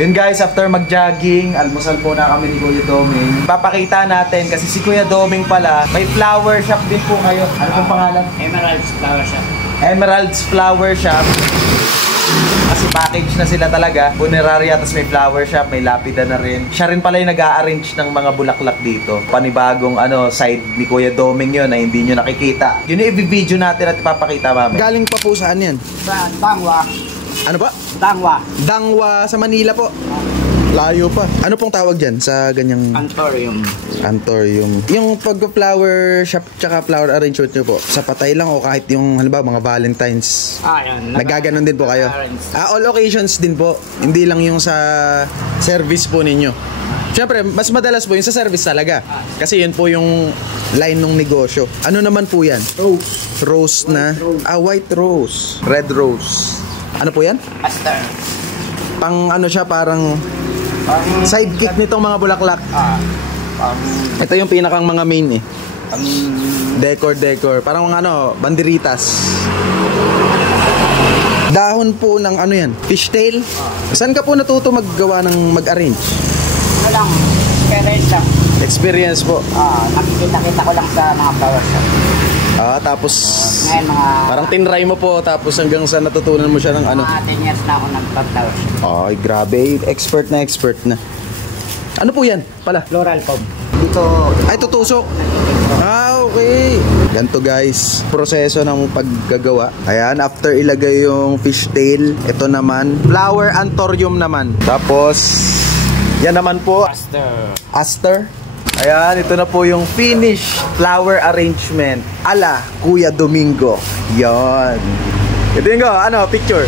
Yun guys, after mag-jogging, almusal po na kami ni Kuya Doming. Papakita natin kasi si Kuya Doming pala, may flower shop din po kayo. Ano pong pangalan? Emerald's Flower Shop. Emerald's Flower Shop. Kasi package na sila talaga. Funeraria, tapos may flower shop, may lapida na rin. Siya rin pala yung nag-a-arrange ng mga bulaklak dito. Panibagong side ni Kuya Doming yun na hindi nyo nakikita. Yun yung i-video natin at ipapakita mamaya. Galing pa po saan yan? Sa Dangwa. Ano ba? Dangwa. Dangwa sa Manila po. Layo pa. Ano pong tawag dyan sa ganyang... Antorium. Antorium. Yung pag-flower shop tsaka flower arrangement nyo po, sa patay lang o kahit yung halimbawa mga Valentine's? Yan. Nagaganon din po kayo? All occasions din po. Hindi lang yung sa service po ninyo. Siyempre, mas madalas po yung sa service talaga. Kasi yun po yung line ng negosyo. Ano naman po yan? Rose. Rose na? White rose. Red rose. Ano po yan? Aster. Pang siya, parang sidekick nitong mga bulaklak. Ito yung pinakang mga main eh. Decor. Parang banderitas. Dahon po ng yan? Fishtail? Saan ka po natuto mag-arrange? Lang, experience lang. Experience po. Nakikita ko lang sa mga flower shop. Tapos Ngayon parang tinry mo po tapos hanggang sa natutunan mo siya ng mga 10 years na ako nagpa-flower shop. Ay, grabe. Expert na. Ano po yan pala? Floral foam. Dito. Ay, tutusok. Okay. Ganto guys, proseso ng paggagawa. Ayan, after ilagay yung fishtail, ito naman, flower anthurium naman. Tapos, yan naman po, aster. Ayan, ito na po yung finished flower arrangement ala Kuya Domingo. Yan. Ito yung picture.